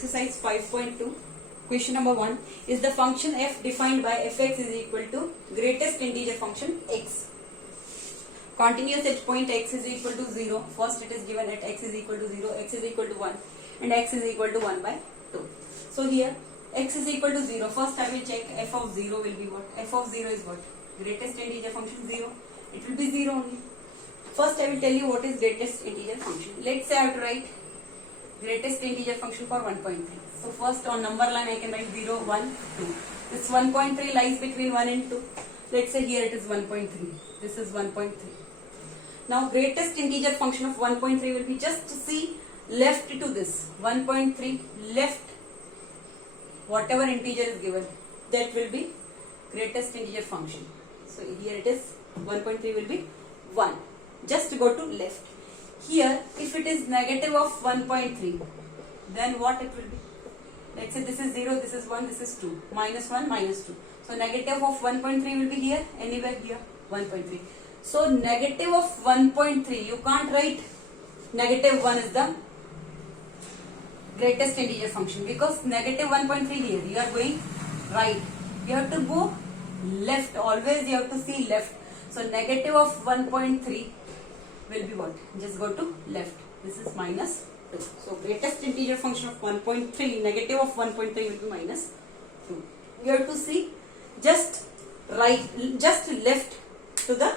exercise 5.2. Question number 1 is the function f defined by fx is equal to greatest integer function x. Continuous at point x is equal to 0. First it is given at x is equal to 0, x is equal to 1 and x is equal to 1 by 2. So here x is equal to 0. First I will check f of 0 will be what? F of 0 is what? Greatest integer function 0. It will be 0 only. First I will tell you what is greatest integer function. Let's say I have to write greatest integer function for 1.3. So first on number line I can write 0, 1, 2. This 1.3 lies between 1 and 2. Let's say here it is 1.3. This is 1.3. Now greatest integer function of 1.3 will be just to see left to this 1.3 left whatever integer is given, that will be greatest integer function. So here it is 1.3 will be 1. Just go to left. Here if it is negative of 1.3, then what it will be? Let's say this is 0, this is 1, this is 2. Minus 1, minus 2. So negative of 1.3 will be here, anywhere here, 1.3. So negative of 1.3, you can't write negative 1 is the greatest integer function, because negative 1.3 here, you are going right. You have to go left, always you have to see left. So negative of 1.3 will be what? Just go to left. This is minus 2. So greatest integer function of 1.3, negative of 1.3 will be minus 2. You have to see just right, just left to the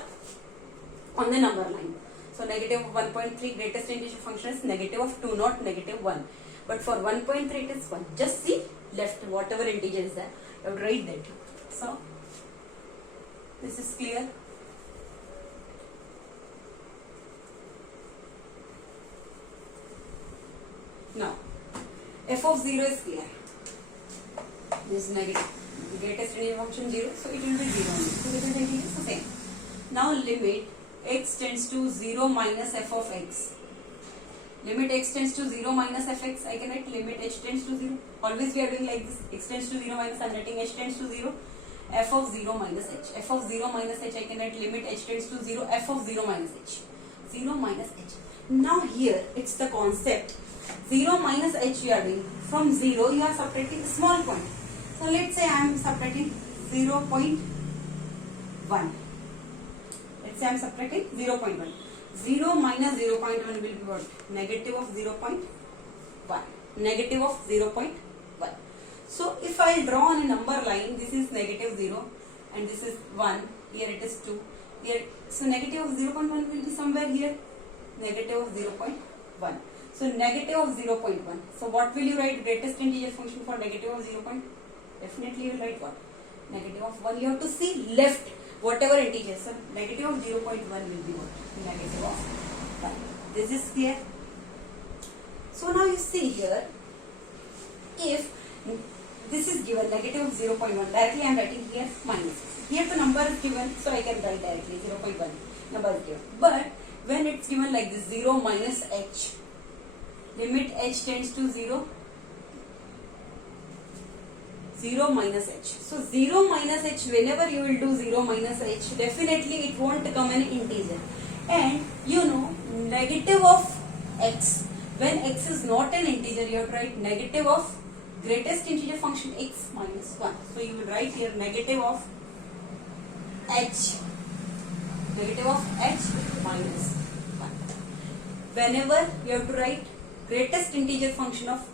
on the number line. So negative of 1.3 greatest integer function is negative of 2, not negative 1. But for 1.3 it is 1. Just see left, whatever integer is there, you have to write that. So this is clear. Now f of 0 is clear. This is negative. Greatest integer function 0, so it will be 0 only. So greatest integer is the same. Now limit x tends to 0 minus f of x. Limit x tends to 0 minus fx, I can write limit h tends to 0. Always we are doing like this. X tends to 0 minus, I am writing h tends to 0. F of 0 minus h. F of 0 minus h, I can write limit h tends to 0. F of 0 minus h. 0 minus h. Now here it's the concept. 0 minus h you are doing. From 0 you are subtracting a small point. So let's say I am subtracting 0.1. Let's say I am subtracting 0.1. 0 minus 0.1 will be what? Negative of 0.1. Negative of 0.1. So if I draw on a number line, this is negative 0 and this is 1. Here it is 2. Here, so negative of 0.1 will be somewhere here. Negative of 0.1. So negative of 0.1. So what will you write? Greatest integer function for negative of 0. Definitely you will write what? Negative of 1. You have to see left. Whatever integer, so negative of 0.1 will be what? Negative of 1. This is clear. So now you see here, if this is given negative of 0.1, directly I am writing here minus. Here the number is given, so I can write directly 0.1 number is given. But when it's given like this, 0 minus h, limit h tends to 0. 0 minus h. So 0 minus h, whenever you will do 0 minus h, definitely it won't come an integer. And you know, negative of x, when x is not an integer, you have to write negative of greatest integer function x minus 1. So you will write here negative of h. Negative of h minus 1. Whenever you have to write greatest integer function of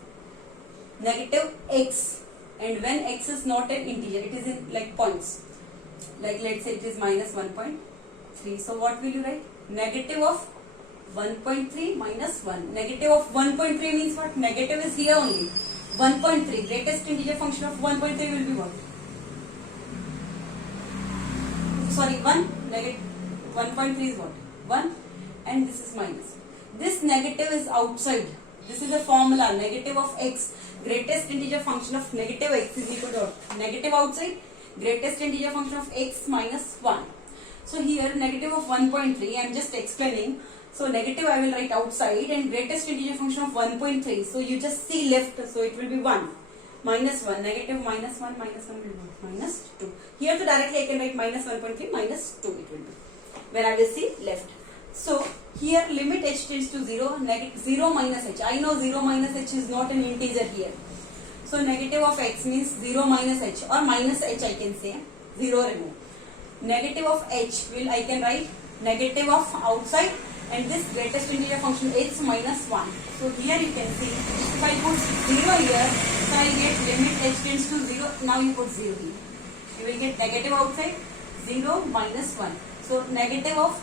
negative x, and when x is not an integer, it is in like points, like let's say it is minus 1.3. So what will you write? Negative of 1.3 minus 1. Negative of 1.3 means what? Negative is here only. 1.3, greatest integer function of 1.3 will be what? Sorry, 1. Negative 1.3 is what? 1, and this is minus. This negative is outside. This is a formula. Negative of x, greatest integer function of negative x is equal to negative outside, greatest integer function of x minus 1. So here negative of 1.3, I am just explaining. So negative I will write outside and greatest integer function of 1.3. So you just see left, so it will be 1. Minus 1, negative minus 1 will be minus 2. Here to directly I can write minus 1.3 minus 2 it will be. When I will see left. So here limit h tends to 0, 0 minus h. I know 0 minus h is not an integer here. So negative of x means 0 minus h or minus h I can say. 0 remove. Negative of h will I can write negative of outside and this greatest integer function h minus 1. So here you can see if I put 0 here, so I get limit h tends to 0. Now you put 0 here. You will get negative outside 0 minus 1. So negative of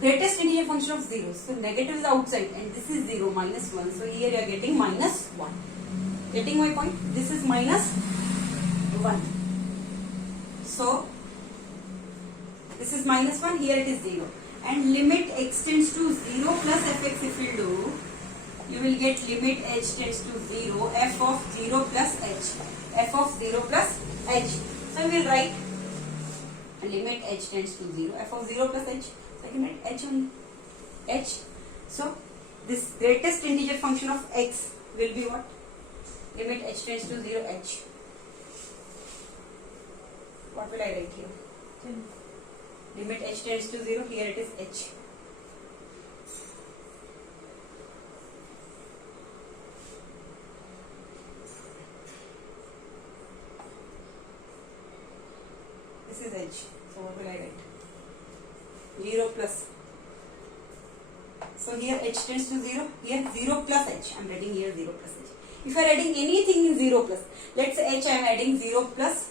greatest integer function of 0. So negative is outside and this is 0 minus 1. So here you are getting minus 1. Getting my point? This is minus 1. So this is minus 1, here it is 0. And limit x tends to 0 plus fx if you do, you will get limit h tends to 0, f of 0 plus h. F of 0 plus h. So we will write limit h tends to 0, f of 0 plus h. So I can write h only. H. So this greatest integer function of x will be what? Limit h tends to 0, h. What will I write here? Limit h tends to 0, here it is h. This is h. So what will I write? 0 plus. So here h tends to 0, here 0 plus h. I am writing here 0 plus h. If I am adding anything in 0 plus, let's say h I am adding 0 plus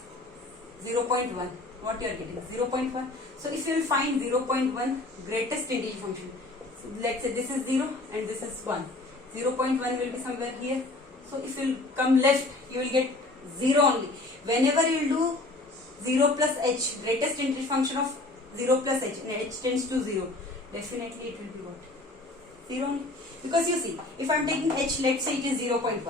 0.1. What you are getting? 0.1. So if you will find 0.1 greatest integer function, so let's say this is 0 and this is 1. 0.1 will be somewhere here. So if you will come left, you will get 0 only. Whenever you will do 0 plus h, greatest integer function of 0 plus h, and h tends to 0, definitely it will be what? 0 only. Because you see, if I am taking h, let's say it is 0.1.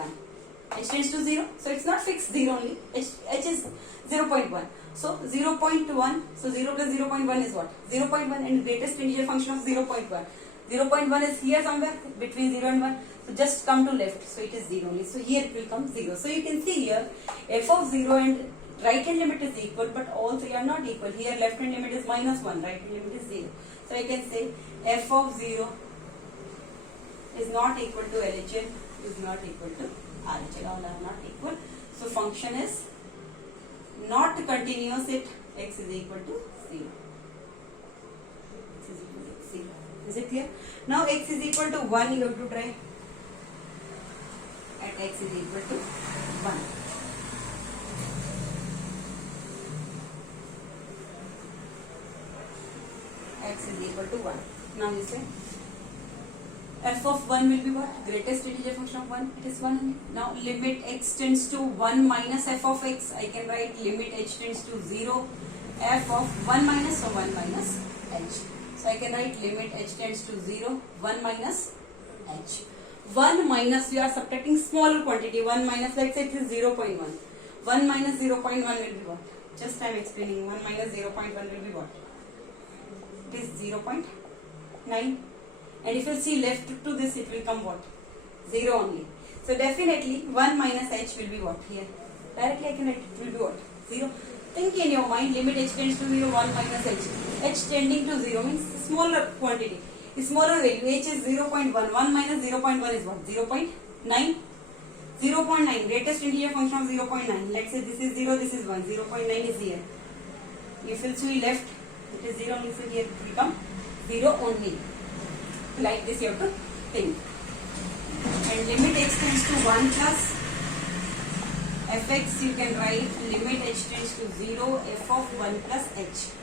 H tends to 0, so it's not fixed 0 only. H is 0.1. So 0.1, so 0 plus 0.1 is what? 0.1 and greatest integer function of 0.1. 0.1 is here somewhere between 0 and 1. So just come to left, so it is 0 only. So here it will come 0. So you can see here f of 0 and right hand limit is equal, but all three are not equal. Here left hand limit is minus 1, right hand limit is 0. So I can say f of 0 is not equal to LHL, is not equal to RHL. All are not equal. So function is not continuous if x is equal to 0. X is equal to 0. Is it clear? Now x is equal to 1, you have to try. At x is equal to 1. X is equal to 1. Now you say f of 1 will be what? Greatest integer function of 1. It is 1 only. Now limit x tends to 1 minus f of x. I can write limit h tends to 0. F of 1 minus, so 1 minus h. So I can write limit h tends to 0. 1 minus h. 1 minus, we are subtracting smaller quantity. 1 minus, let's say it is 0.1. 1 minus 0.1 will be what? Just I am explaining. 1 minus 0.1 will be what? It is 0.9. And if you see left to this, it will come what? 0 only. So definitely 1 minus h will be what here? Directly I can write it will be what? 0. Think in your mind, limit h tends to 0, 1 minus h. H tending to 0 means smaller quantity. Smaller value, h is 0.1. 1 minus 0.1 is what? 0.9. 0.9, greatest integer function of 0.9. Let's say this is 0, this is 1. 0.9 is here. If you see left, it is 0 only, so here it will become 0 only. Like this you have to think. And limit x tends to 1 plus fx, you can write limit h tends to 0, f of 1 plus h.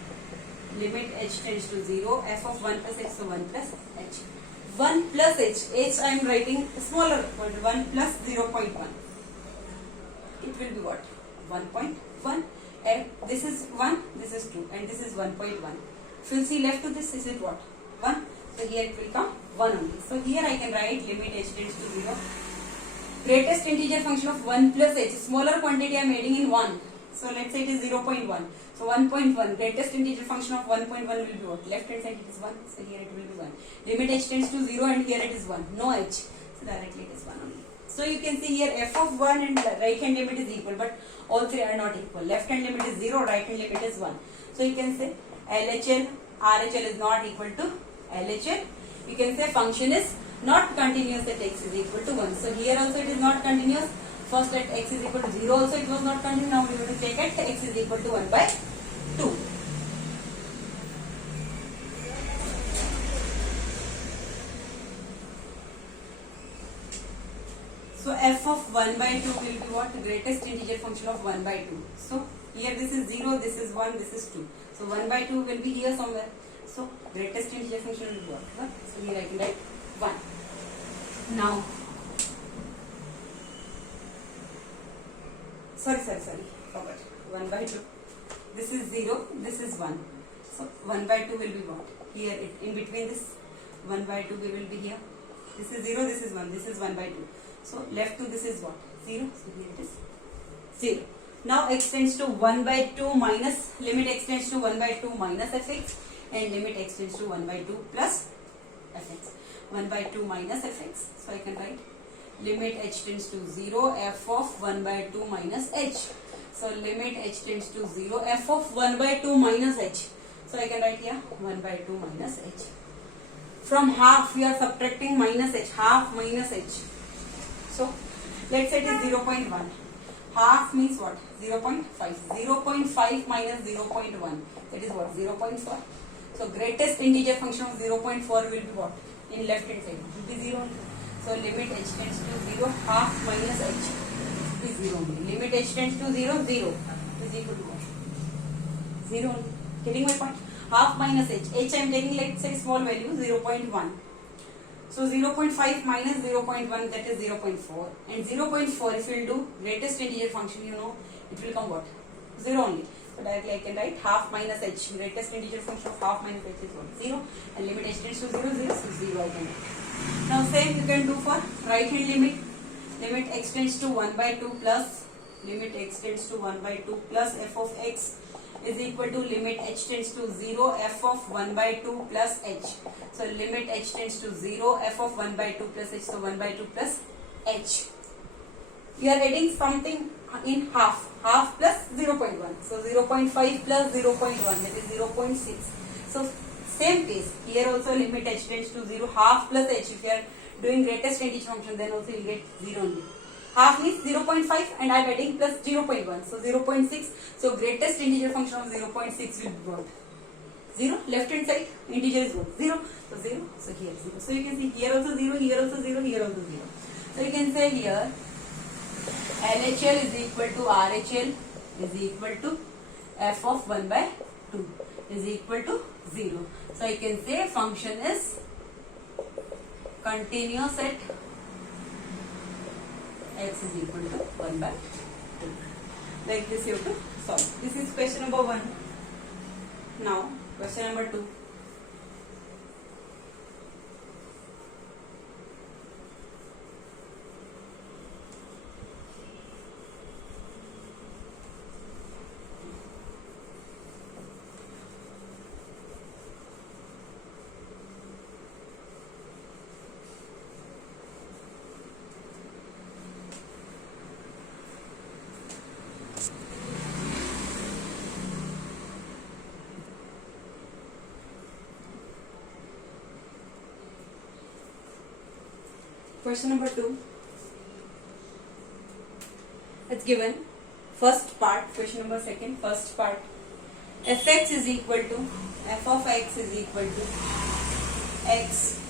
Limit h tends to 0, f of 1 plus h, so 1 plus h. 1 plus h I am writing smaller, 1 plus 0.1. It will be what? 1.1. And this is 1, this is 2, and this is 1.1. If you see left to this, is it what? 1. So here it will come 1 only. So here I can write limit h tends to 0. Greatest integer function of 1 plus h. Smaller quantity I am adding in 1. So let's say it is 0.1. So 1.1. Greatest integer function of 1.1 will be what? Left hand side it is 1. So here it will be 1. Limit h tends to 0 and here it is 1. No h. So directly it is 1 only. So you can see here f of 1 and right hand limit is equal, but all three are not equal. Left hand limit is 0, right hand limit is 1. So you can say LHL, RHL is not equal to LHL. You can say function is not continuous at x is equal to 1. So here also it is not continuous. First at x is equal to 0 also it was not continuous. Now we are going to check at x is equal to 1 by 2. So f of 1 by 2 will be what? Greatest integer function of 1 by 2. So here this is 0, this is 1, this is 2. So 1 by 2 will be here somewhere. So greatest integer function will be what? So here I can write 1. Now, sorry, forgot. 1 by 2. This is 0, this is 1. So 1 by 2 will be what? Here in between this 1 by 2 we will be here. This is 0, this is 1, this is 1 by 2. So left to this is what? 0. So here it is 0. Now x tends to 1 by 2 minus, limit x tends to 1 by 2 minus fx and limit x tends to 1 by 2 plus fx. 1 by 2 minus fx. So I can write limit h tends to 0 f of 1 by 2 minus h. So limit h tends to 0 f of 1 by 2 minus h. So I can write here 1 by 2 minus h. From half we are subtracting minus h, half minus h. So let's say it is 0.1. Half means what? 0.5. 0.5 minus 0.1. That is what? 0.4. So greatest integer function of 0.4 will be what? In left hand side. It will be 0. So limit h tends to 0. Half minus h will be 0 only. Limit h tends to 0. 0 is equal to what? 0 only. Getting my point? Half minus h. H I am taking, let's say, small value 0.1. So 0.5 minus 0.1, that is 0.4. And 0.4, if you will do greatest integer function, you know, it will come what? 0 only. So directly I can write half minus h. Greatest integer function of half minus h is what? 0. And limit h tends to 0, 0. So 0 I can write. Now same you can do for right hand limit. Limit x tends to 1 by 2 plus, limit x tends to 1 by 2 plus f of x is equal to limit h tends to 0 f of 1 by 2 plus h. So limit h tends to 0 f of 1 by 2 plus h. So 1 by 2 plus h. We are adding something in half. Half plus 0.1. So 0.5 plus 0.1, that is 0.6. So same case. Here also limit h tends to 0. Half plus h. If you are doing greatest integer function, then also you will get 0 only. Half means 0.5 and I am adding plus 0.1. So 0.6. So greatest integer function of 0.6 will be what? 0. Left hand side integer is what? 0. So 0. So here 0. So you can see here also 0, here also 0, here also 0. So you can say here LHL is equal to RHL is equal to f of 1 by 2 is equal to 0. So I can say function is continuous at x is equal to 1 by 2. Like this you have to solve. This is question number 1. Now question number 2. Question number 2. It's given first part, question number 2, first part. Fx is equal to, f of x is equal to x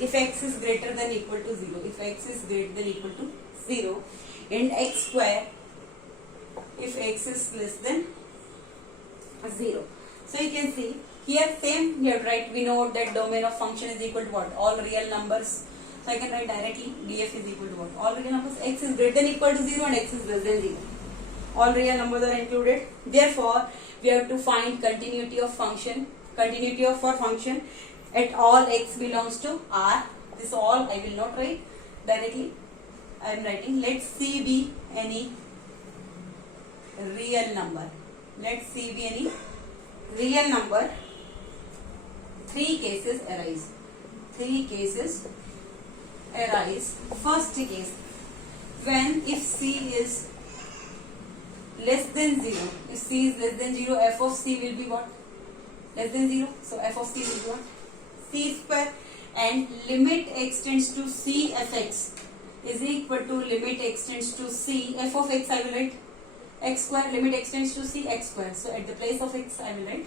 if x is greater than equal to 0. If x is greater than equal to 0 and x square if x is less than 0. So you can see here same here, right? We know that domain of function is equal to what? All real numbers. So I can write directly df is equal to what? All real numbers. X is greater than equal to 0 and x is less than 0. All real numbers are included. Therefore, we have to find continuity of function. Continuity of our function at all x belongs to R. This all I will not write directly. I am writing let C be any real number. Let C be any real number. 3 cases arise. 3 cases arise. First case, when if C is less than 0, if C is less than 0, f of C will be what? Less than 0. So f of C will be what? c square, and limit x tends to c fx is equal to limit x tends to c f of x. I will write x square, limit x tends to c x square. So at the place of x I will write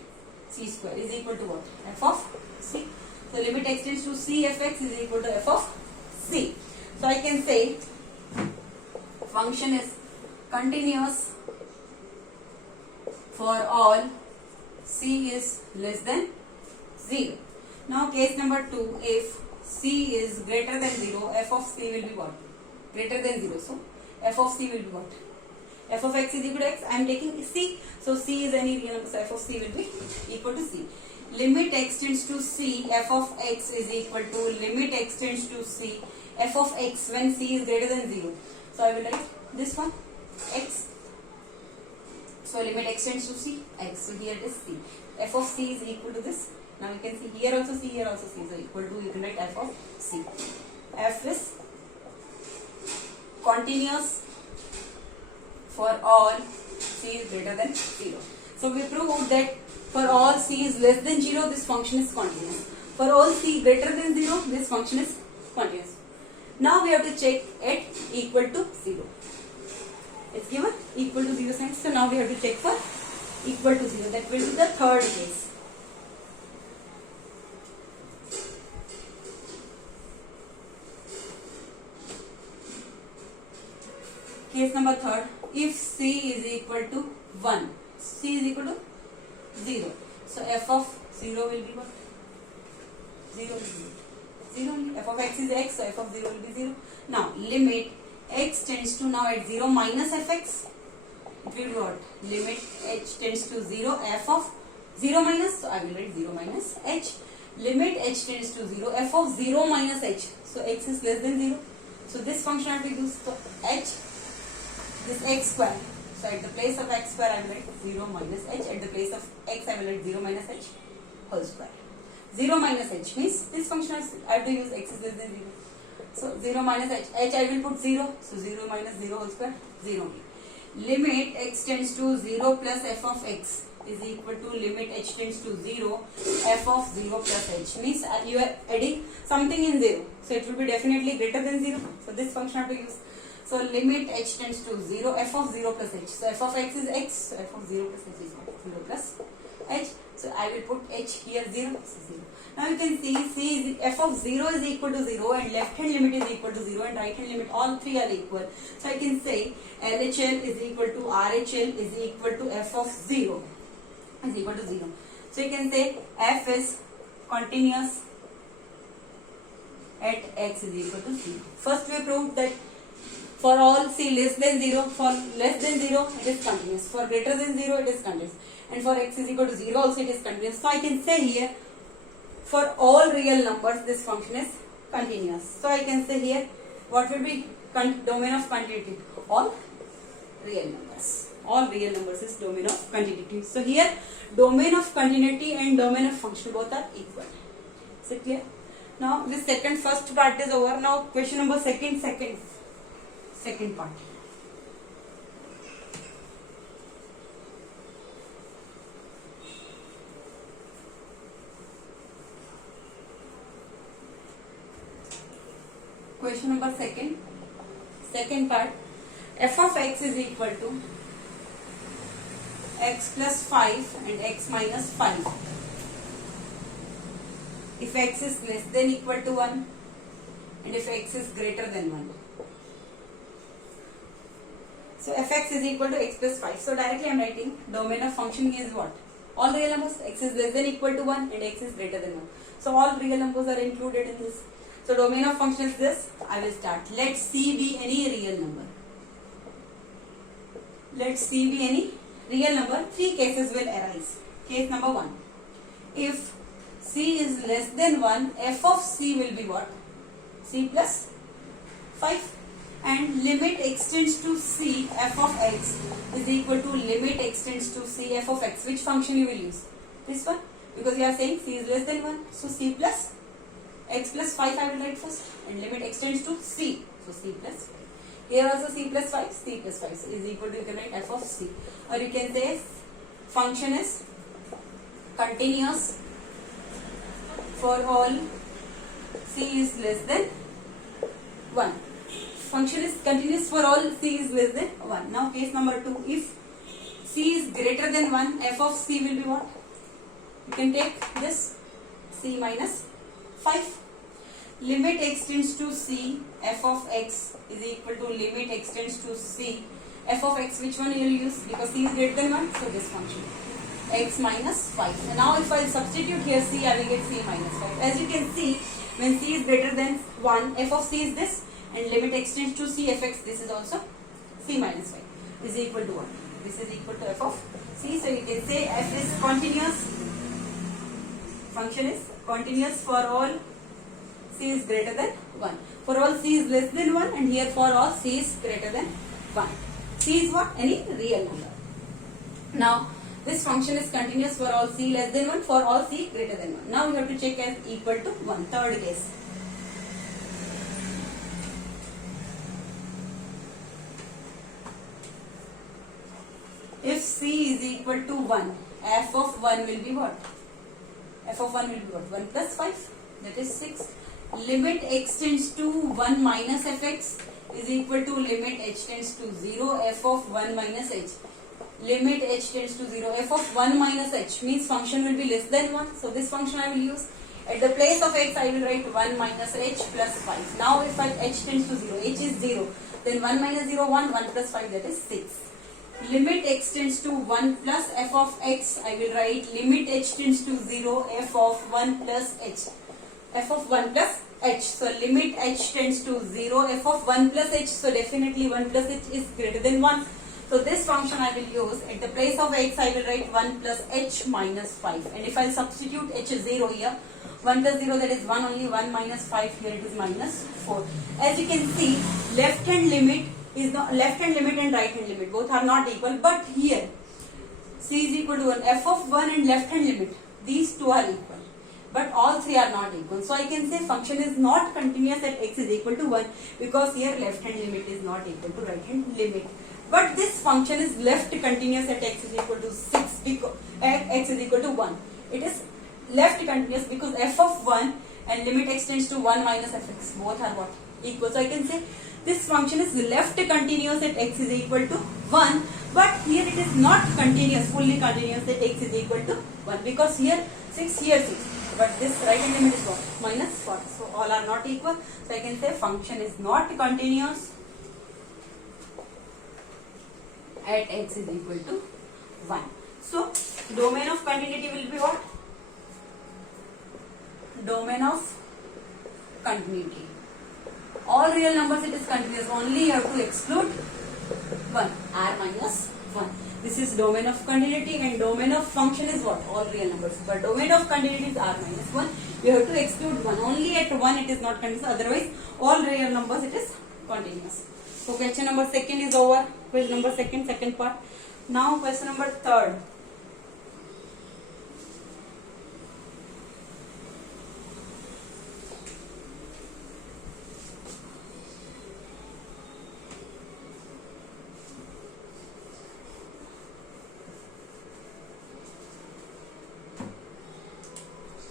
c square is equal to what? F of c. So limit x tends to c fx is equal to f of c. So I can say function is continuous for all c is less than 0. Now case number 2, if c is greater than 0, f of c will be what? Greater than 0. So f of c will be what? F of x is equal to x. I am taking c. So c is any real number. So f of c will be equal to c. Limit x tends to c f of x is equal to limit x tends to c f of x when c is greater than 0. So I will write this one x. So limit x tends to c x. So here it is c. F of c is equal to this. Now you can see here also c, here also c. So equal to, you can write f of c. F is continuous for all c is greater than 0. So we proved that for all c is less than 0, this function is continuous. For all c greater than 0, this function is continuous. Now we have to check at equal to 0. It's given equal to 0 sign. So now we have to check for equal to 0. That will be the third case. Case number third, if c is equal to 1, c is equal to 0. So f of 0 will be what? 0 will be 0 only. F of x is x, so f of 0 will be 0. Now limit x tends to, now at 0 minus fx, it will be what? Limit h tends to 0, f of 0 minus, so I will write 0 minus h. Limit h tends to 0, f of 0 minus h. So x is less than 0. So this function I have to use. So h, this x square. So at the place of x square I will write 0 minus h. At the place of x I will write 0 minus h whole square. 0 minus h means this function I have to use x is less than 0. So 0 minus h. H I will put 0. So 0 minus 0 whole square, 0 only. Limit x tends to 0 plus f of x is equal to limit h tends to 0 f of 0 plus h. Means you are adding something in 0. So it will be definitely greater than 0. So this function I have to use. So limit h tends to 0, f of 0 plus h. So f of x is x, so f of 0 plus h is 0 plus h. So I will put h here 0, so 0. Now you can see c is, f of 0 is equal to 0 and left hand limit is equal to 0 and right hand limit, all three are equal. So I can say LHL is equal to RHL is equal to f of 0 is equal to 0. So you can say f is continuous at x is equal to 0. First we proved that for all c less than 0, for less than 0 it is continuous, for greater than 0 it is continuous, and for x is equal to 0 also it is continuous. So I can say here for all real numbers this function is continuous. So I can say here what will be domain of continuity? All real numbers. All real numbers is domain of continuity. So here domain of continuity and domain of function both are equal. Is it clear? Now this first part is over. Now question number second part. Question number second part, f of x is equal to x plus 5 and x minus 5 if x is less than equal to 1 and if x is greater than 1. So fx is equal to x plus 5. So directly I am writing domain of function is what? All real numbers. X is less than equal to 1 and x is greater than 1. So all real numbers are included in this. So domain of function is this. I will start. Let c be any real number. Let c be any real number. Three cases will arise. Case number 1. If c is less than 1, f of c will be what? C plus 5. And limit x tends to c f of x is equal to limit x tends to c f of x. Which function you will use? This one. Because you are saying c is less than 1. So c plus x plus 5 I will write first. And limit x tends to c. So c plus 5. Here also c plus 5. C plus 5 is equal to, you can write f of c. Or you can say function is continuous for all c is less than 1. Function is continuous for all c is less than 1. Now case number 2, if c is greater than 1, f of c will be what? You can take this c minus 5. Limit x tends to c, f of x is equal to limit x tends to c, f of x, which one you will use? Because c is greater than 1, so this function, x minus 5. And now if I substitute here c, I will get c minus 5. As you can see, when c is greater than 1, f of c is this, and limit x tends to c, f x, this is also c minus 5 is equal to what? This is equal to f of c. So you can say f is continuous, function is continuous for all c is greater than 1. For all c is less than 1, and here for all c is greater than 1. C is what? Any real number. Now this function is continuous for all c less than 1, for all c greater than 1. Now we have to check as equal to 1. Third case. If c is equal to 1, f of 1 will be what? F of 1 will be what? 1 plus 5, that is 6. Limit x tends to 1 minus fx is equal to limit h tends to 0, f of 1 minus h. Limit h tends to 0, f of 1 minus h means function will be less than 1. So this function I will use. At the place of x I will write 1 minus h plus 5. Now if h tends to 0, h is 0, then 1 minus 0, 1, 1 plus 5, that is 6. Limit x tends to 1 plus f of x, I will write limit h tends to 0, f of 1 plus h. F of 1 plus h. So limit h tends to 0, f of 1 plus h. So definitely 1 plus h is greater than 1. So this function I will use. At the place of x I will write 1 plus h minus 5. And if I substitute h is 0 here, 1 plus 0, that is 1 only, 1 minus 5 here, it is minus 4. As you can see, left hand limit is not, left hand limit and right hand limit both are not equal, but here c is equal to 1, f of 1 and left hand limit, these two are equal, but all three are not equal. So I can say function is not continuous at x is equal to 1, because here left hand limit is not equal to right hand limit. But this function is left continuous at x is equal to 6, because at x is equal to 1. It is left continuous because f of 1 and limit x tends to 1 minus fx, both are what? Equal. So I can say this function is left continuous at x is equal to 1, but here it is not continuous, fully continuous at x is equal to 1, because here 6, here 6, but this right hand limit is what? Minus 4. So all are not equal. So I can say function is not continuous at x is equal to 1. So domain of continuity will be what? Domain of continuity. All real numbers it is continuous, only you have to exclude 1, r minus 1. This is domain of continuity, and domain of function is what? All real numbers. But domain of continuity is r minus 1. You have to exclude 1. Only at 1 it is not continuous, otherwise all real numbers it is continuous. So question number 2 is over. Question number 2, second part. Now question number 3.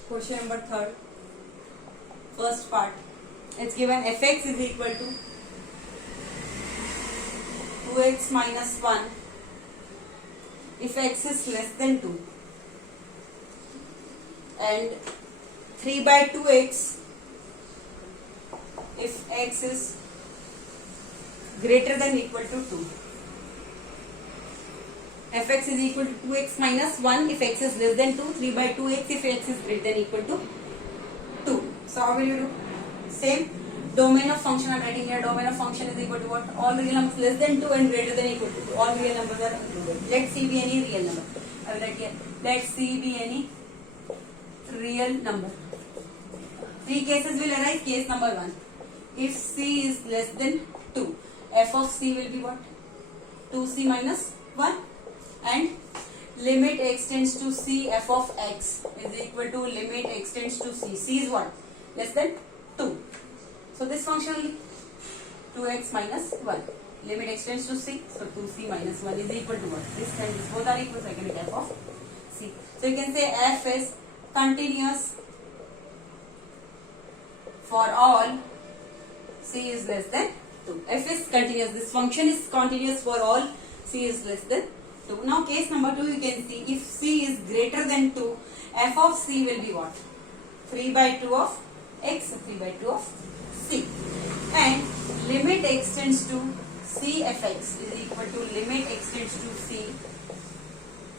Question number 3, first part. It's given fx is equal to 2x minus 1 if x is less than 2, and 3 by 2x if x is greater than equal to 2. Fx is equal to 2x minus 1 if x is less than 2, 3 by 2x if x is greater than equal to 2. So how will you do? Same. Domain of function I am writing here. Domain of function is equal to what? All real numbers less than 2 and greater than equal to 2. All real numbers are included. Let C be any real number. I will write here. Let C be any real number. 3 cases will arise. Case number 1. If C is less than 2, f of C will be what? 2C minus 1. And limit x tends to c, f of x is equal to limit x tends to c. C is what? Less than 2. So this function will 2x minus 1. Limit x tends to c, so 2c minus 1 is equal to what? This and this both are equal, so I can get f of c. So you can say f is continuous for all c is less than 2. F is continuous. This function is continuous for all c is less than 2. Now case number 2, you can see if c is greater than 2, f of c will be what? 3 by 2 of x, 3 by 2 of c. And limit extends to c f x is equal to limit extends to c.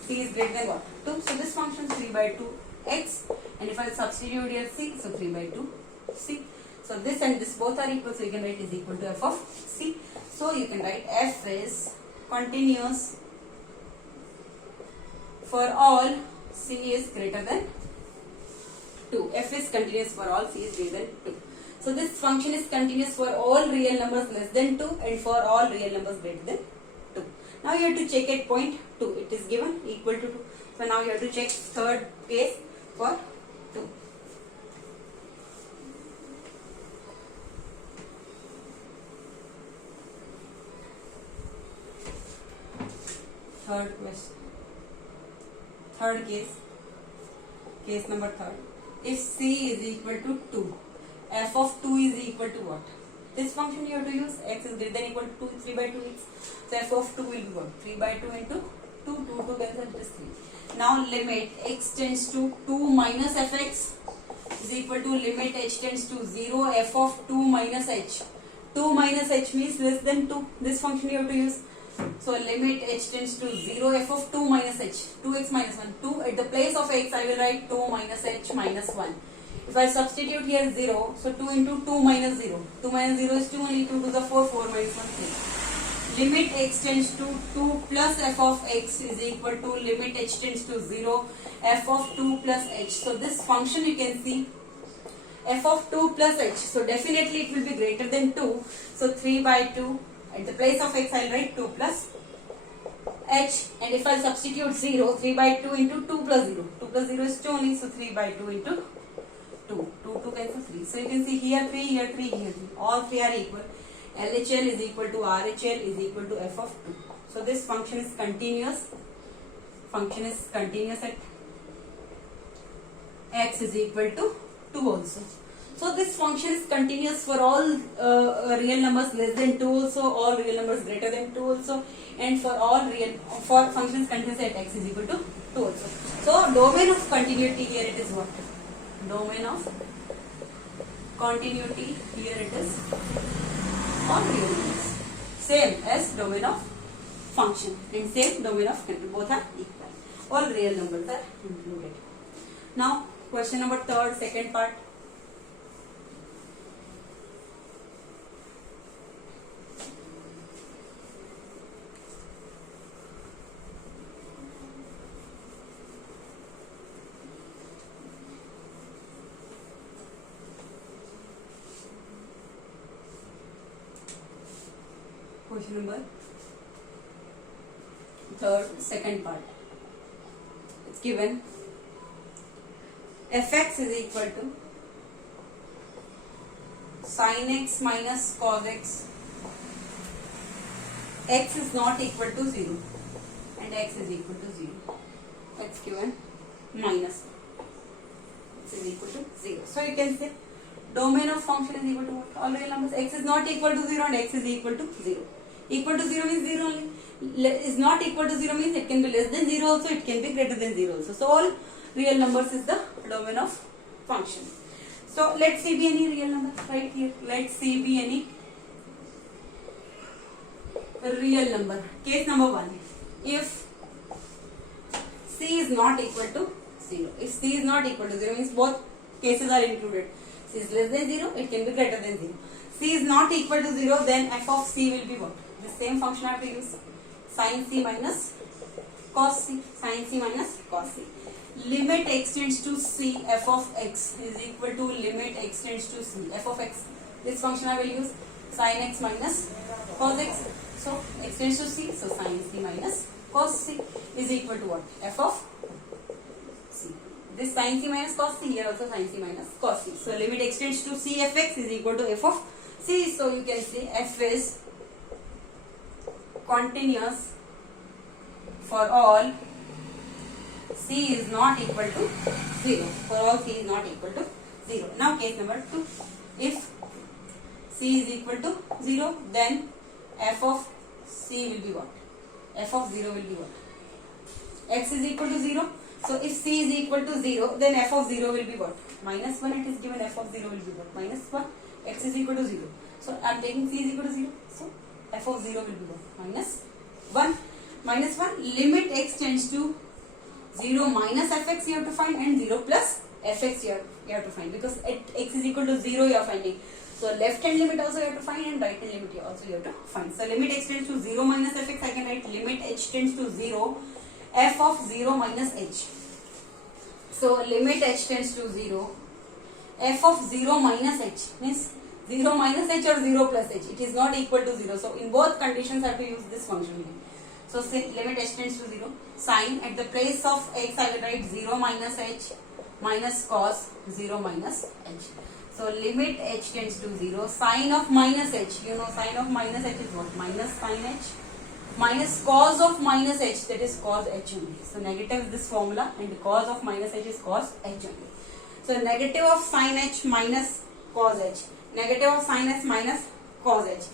C is greater than what? 2. So this function 3 by 2 x, and if I substitute here c, so 3 by 2 c. So this and this both are equal, so you can write is equal to f of c. So you can write f is continuous for all c is greater than 2. F is continuous for all c is greater than 2. So this function is continuous for all real numbers less than 2 and for all real numbers greater than 2. Now you have to check at point 2. It is given equal to 2. So now you have to check third case for 2. Third question. Third case. Case number third. If c is equal to 2, f of 2 is equal to what? This function you have to use. X is greater than or equal to 2, 3 by 2 x. So f of 2 will be what? 3 by 2 into 2, 2 cancel, it is 3. Now limit x tends to 2 minus fx is equal to limit h tends to 0 f of 2 minus h. 2 minus h means less than 2. This function you have to use. So limit h tends to 0 f of 2 minus h, 2x minus 1. 2 at the place of x I will write 2 minus h minus 1. If I substitute here 0, so 2 into 2 minus 0. 2 minus 0 is 2 only, 2 to the 4, 4 minus 1, 3. Limit x tends to 2 plus f of x is equal to limit h tends to 0 f of 2 plus h. So this function you can see f of 2 plus h. So definitely it will be greater than 2. So 3 by 2. At the place of x, I will write 2 plus h. And if I substitute 0, 3 by 2 into 2 plus 0. 2 plus 0 is 2 only, so 3 by 2 into 2. 2 cancel 3. So you can see here 3, here 3, here 3. All 3 are equal. LHL is equal to RHL is equal to f of 2. So this function is continuous. Function is continuous at x is equal to 2 also. So this function is continuous for all real numbers less than 2 also, all real numbers greater than 2 also, and for all for functions continuous at x is equal to 2 also. So domain of continuity here it is what? Domain of continuity here it is all real numbers. Same as domain of function and same domain of continuity. Both are equal. All real numbers are included. Now question number third, second part. Question number third, second part. It's given fx is equal to sin x minus cos x. X is not equal to 0 and x is equal to 0. It's given minus x is equal to 0. So you can say domain of function is equal to what? All real numbers. X is not equal to 0 and x is equal to 0. Equal to 0 means 0 only. Is not equal to 0 means it can be less than 0 also, it can be greater than 0 also. So all real numbers is the domain of function. So let C be any real number right here. Let C be any real number. Case number 1. If C is not equal to 0. If C is not equal to 0 means both cases are included. C is less than 0, it can be greater than 0. C is not equal to 0, then f of C will be what? The same function I have to use. Sin C minus cos C. Sin C minus cos C. Limit x tends to C, f of x is equal to limit x tends to C, f of x. This function I will use sin x minus cos x. So x tends to C, so sin C minus cos C is equal to what? F of C. This sin C minus cos C, here also sin C minus cos C. So limit x tends to C f x is equal to f of C. So you can say f is continuous for all C is not equal to 0. For all C is not equal to 0. Now case number 2. If c is equal to 0, then f of c will be what? F of 0 will be what? X is equal to 0. So if c is equal to 0, then f of 0 will be what? Minus 1. It is given f of 0 will be what? Minus 1. X is equal to 0. So I am taking c is equal to 0. So f of 0 will be what? Minus 1. Minus 1. Limit x tends to 0 minus fx you have to find, and 0 plus fx you have to find, because at x is equal to 0 you are finding. So left hand limit also you have to find, and right hand limit also you have to find. So limit x tends to 0 minus fx, I can write limit h tends to 0, f of 0 minus h. So limit h tends to 0, f of 0 minus h means 0 minus h or 0 plus h. It is not equal to 0. So in both conditions I have to use this function. So say limit h tends to 0, sin at the place of x I will write 0 minus h minus cos 0 minus h. So limit h tends to 0, sin of minus h, you know sin of minus h is what? Minus sin h minus cos of minus h, that is cos h only. So negative is this formula, and cos of minus h is cos h only. So negative of sin h minus cos h, negative of sin h minus cos h.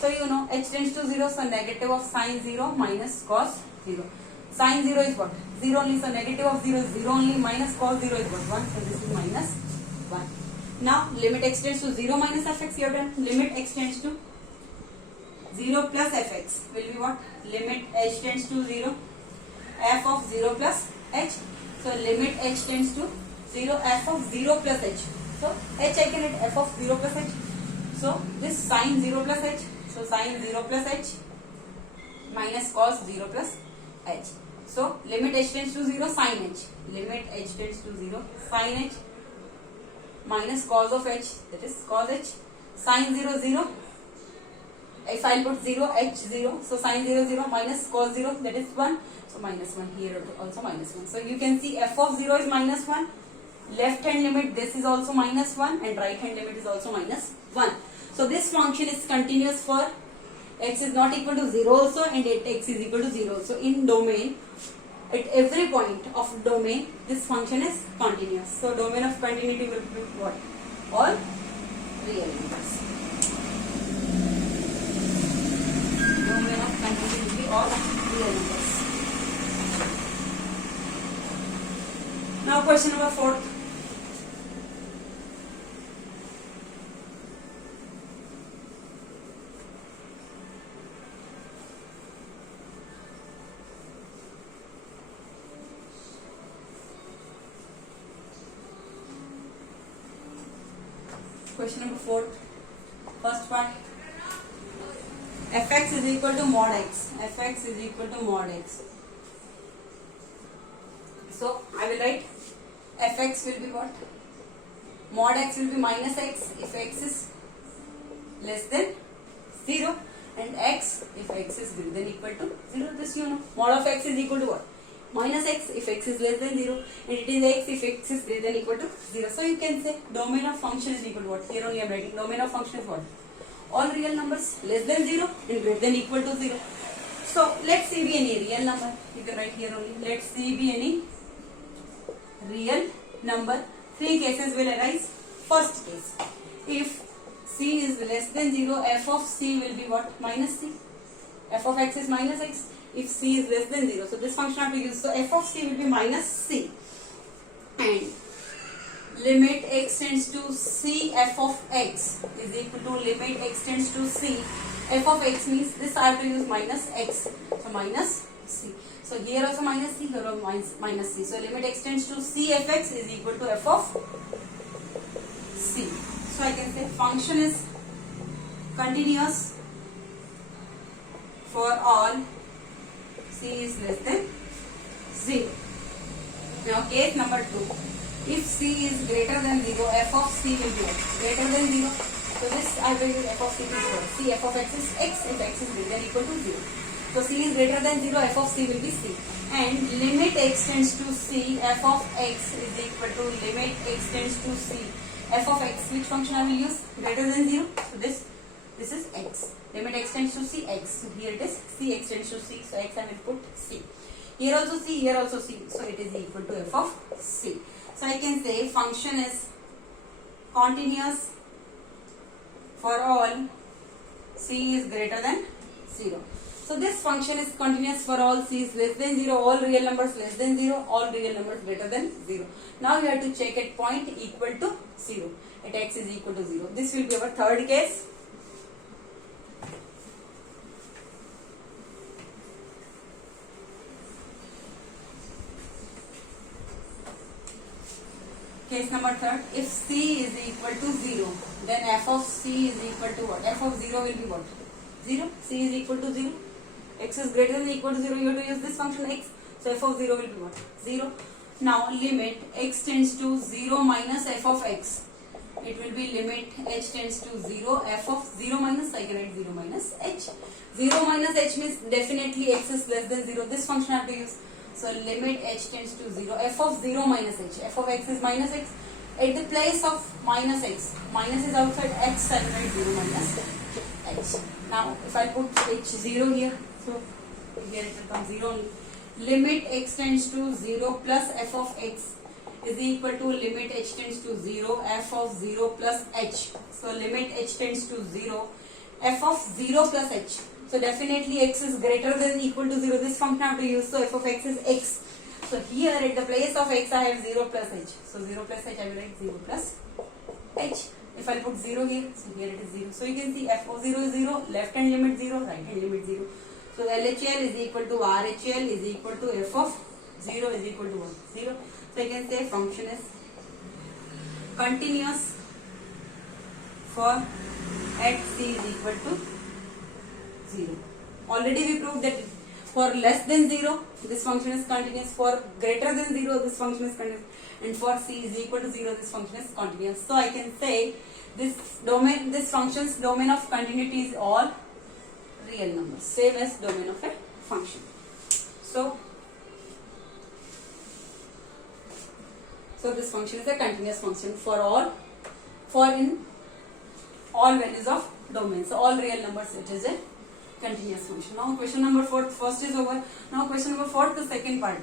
So you know h tends to 0, so negative of sin 0 minus cos 0. Sin 0 is what? 0 only, so negative of 0 is 0 only, minus cos 0 is what? 1, so this is minus 1. Now limit x tends to 0 minus fx, you have done. Limit x tends to 0 plus fx will be what? Limit h tends to 0, f of 0 plus h. So limit h tends to 0, f of 0 plus h. So h I can write f of 0 plus h. So this sin 0 plus h. So sin 0 plus h minus cos 0 plus h. So limit h tends to 0, sin h. Limit h tends to 0, sin h minus cos of h, that is cos h. Sin 0 0. If I put 0, h 0, so sin 0 0 minus cos 0, that is 1. So minus 1 here also minus 1. So you can see f of 0 is minus 1. Left hand limit, this is also minus 1, and right hand limit is also minus 1. So this function is continuous for x is not equal to 0 also, and x is equal to 0. So in domain, at every point of domain, this function is continuous. So domain of continuity will be what? All real numbers. Domain of continuity will be all real numbers. Now question number 4. Question number 4, first part. Fx is equal to mod x. Fx is equal to mod x. So I will write fx will be what? Mod x will be minus x if x is less than 0, and x if x is greater than equal to 0. This you know. Mod of x is equal to what? Minus x if x is less than 0, and it is x if x is greater than equal to 0. So you can say domain of function is equal to what? Here only I am writing domain of function is what? All real numbers less than 0 and greater than equal to 0. So let C be any real number. You can write here only. Let C be any real number. 3 cases will arise. First case, if C is less than 0, f of C will be what? Minus C. F of x is minus x. If C is less than 0, so this function I have to use. So f of C will be minus C, and limit x tends to C f of x is equal to limit x tends to C f of x means this I have to use minus x, so minus C. So here also minus C, here also minus C. So limit x tends to C f x is equal to f of C. So I can say function is continuous for all C is less than 0. Now case number 2. If C is greater than 0, f of C will be greater than 0. So this I will use f of C is what? C f of x is x if x is greater than equal to 0. So C is greater than 0, f of C will be C. And limit x tends to C, f of x is equal to limit x tends to C, f of x. Which function I will use? Greater than 0. So this is x. Limit x tends to C, x. So here it is C, x tends to C. So x I will put C. Here also C, here also C. So it is equal to f of C. So I can say function is continuous for all c is greater than 0. So this function is continuous for all c is less than 0, all real numbers less than 0, all real numbers greater than 0. Now you have to check at point equal to 0, at x is equal to 0. This will be our third case. Case number third, if c is equal to 0, then f of c is equal to what? F of 0 will be what? 0. c is equal to 0. X is greater than or equal to 0, you have to use this function x. So f of 0 will be what? 0. Now limit x tends to 0 minus f of x. It will be limit h tends to 0, f of 0 minus, I can write 0 minus h. 0 minus h means definitely x is less than 0. This function I have to use. So limit h tends to 0, f of 0 minus h. F of x is minus x. At the place of minus x, minus is outside x, I will write 0 minus h. Now if I put h0 here, so here it will come 0 only. Limit x tends to 0 plus f of x is equal to limit h tends to 0 f of 0 plus h. So limit h tends to 0 f of 0 plus h. So definitely x is greater than or equal to 0. This function I have to use. So f of x is x. So here at the place of x I have 0 plus h. So 0 plus h I will write 0 plus h. If I put 0 here, so here it is 0. So you can see f of 0 is 0, left hand limit 0, right hand limit 0. So LHL is equal to RHL is equal to f of 0 is equal to 1, 0. So you can say function is continuous for at c is equal to 0. Already we proved that for less than 0, this function is continuous. For greater than 0, this function is continuous. And for c is equal to 0, this function is continuous. So I can say this function's domain of continuity is all real numbers, same as domain of a function. So this function is a continuous function in all values of domain. So all real numbers, it is a continuous function. Now question number 4 first is over. Now question number 4, the second part.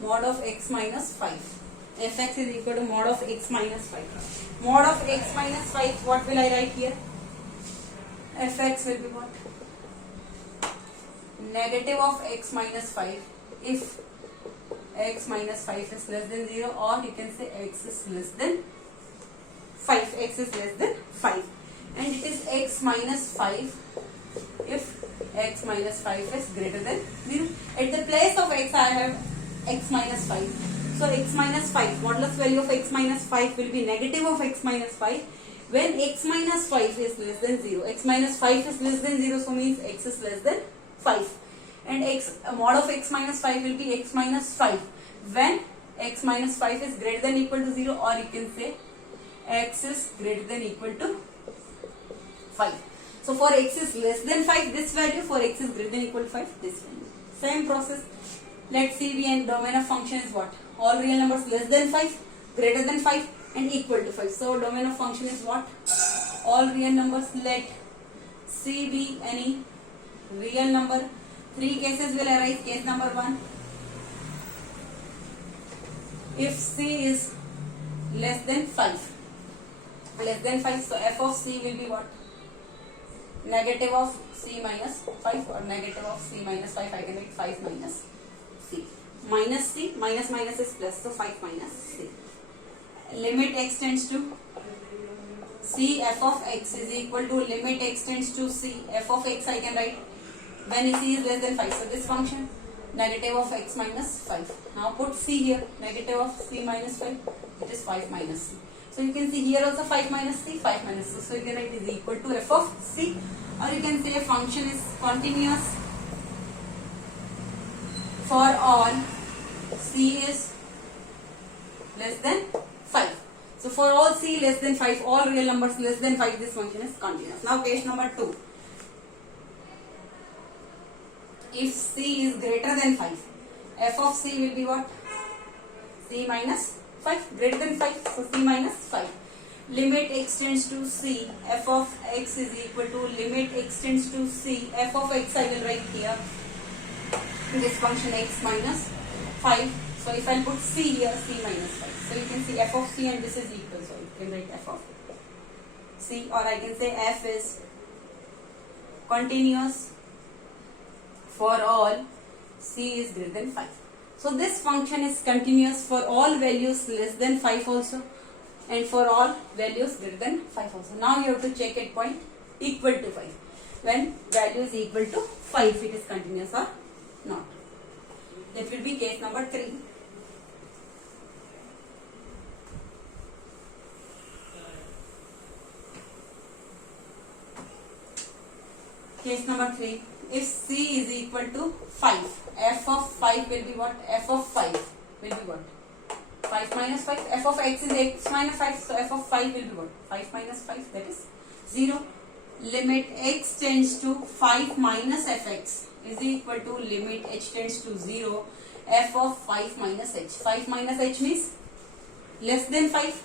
Mod of x minus 5. Fx is equal to mod of x minus 5. Mod of x minus 5, what will I write here? Fx will be what? Negative of x minus 5 if x minus 5 is less than 0, or you can say x is less than 5. X is less than 5. And it is x minus 5 if x minus 5 is greater than 0. At the place of x I have x minus 5. So x minus 5, modulus value of x minus 5 will be negative of x minus 5 when x minus 5 is less than 0. X minus 5 is less than 0, so means x is less than 5. And mod of x minus 5 will be x minus 5 when x minus 5 is greater than or equal to 0, or you can say x is greater than or equal to 5. So for x is less than 5, this value. For x is greater than or equal to 5, this value. Same process. Let C be, and domain of function is what? All real numbers less than 5, greater than 5 and equal to 5. So domain of function is what? All real numbers. Let C be any real number. 3 cases will arise. Case number 1. If C is less than 5. Less than 5. So f of C will be what? Negative of C minus 5, or negative of C minus 5. I can write 5 minus C. Minus C, minus is plus, so 5 minus C. Limit x tends to C, f of x is equal to limit x tends to C, f of x I can write when C is less than 5. So this function, negative of x minus 5. Now put C here, negative of C minus 5, it is 5 minus C. So you can see here also 5 minus C, 5 minus C. So you can write is equal to f of C, or you can say a function is continuous for all C is less than 5. So for all C less than 5, all real numbers less than 5, this function is continuous. Now case number 2. If C is greater than 5, f of C will be what? C minus 5, greater than 5, so C minus 5. Limit x tends to C, f of x is equal to limit x tends to C, f of x I will write here. This function x minus 5. So if I'll put c here, c minus 5. So you can see f of c and this is equal. So you can write f of c, or I can say f is continuous for all c is greater than 5. So this function is continuous for all values less than 5 also, and for all values greater than 5 also. Now you have to check at point equal to 5. When value is equal to 5, it is continuous or not. That will be case number 3. Case number 3. If c is equal to 5, f of 5 will be what? F of 5 will be what? 5 minus 5. F of x is x minus 5. So f of 5 will be what? 5 minus 5, that is 0. Limit x tends to 5 minus fx is equal to limit h tends to 0. F of 5 minus h. 5 minus h means less than 5.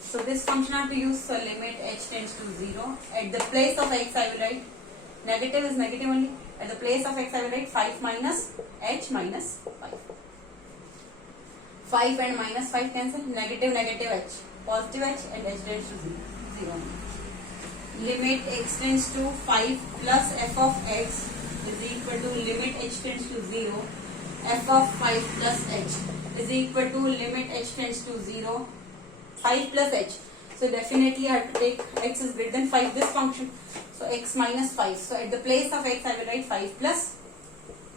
So this function I have to use. So limit h tends to 0. At the place of x I will write negative is negative only. At the place of x I will write 5 minus h minus 5. 5 and minus 5 cancel. Negative negative h. Positive h and h tends to 0. Limit x tends to 5 plus f of x is equal to limit h tends to 0. F of 5 plus h is equal to limit h tends to 0. 5 plus h. So definitely I have to take x is greater than 5, this function. So x minus 5. So at the place of x I will write 5 plus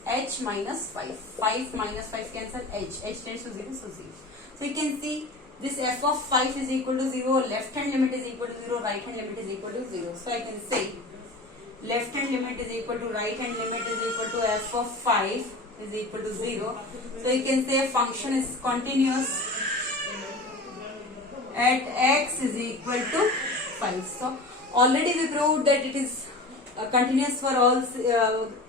h minus 5. 5 minus 5 cancel h. H tends to 0, so 0. So you can see this f of 5 is equal to 0, left hand limit is equal to 0, right hand limit is equal to 0. So I can say left hand limit is equal to right hand limit is equal to f of 5 is equal to 0. So you can say function is continuous at x is equal to 5. So already we proved that it is continuous for all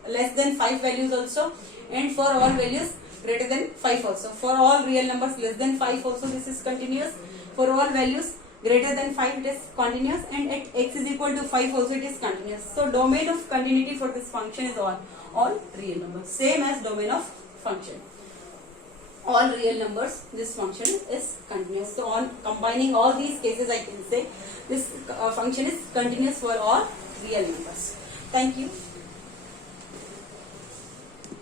less than 5 values also, and for all values greater than 5 also. For all real numbers less than 5 also this is continuous. For all values greater than 5 it is continuous, and at x is equal to 5 also it is continuous. So domain of continuity for this function is all real numbers, same as domain of function. All real numbers, this function is continuous. So on combining all these cases I can say this function is continuous for all real numbers. Thank you.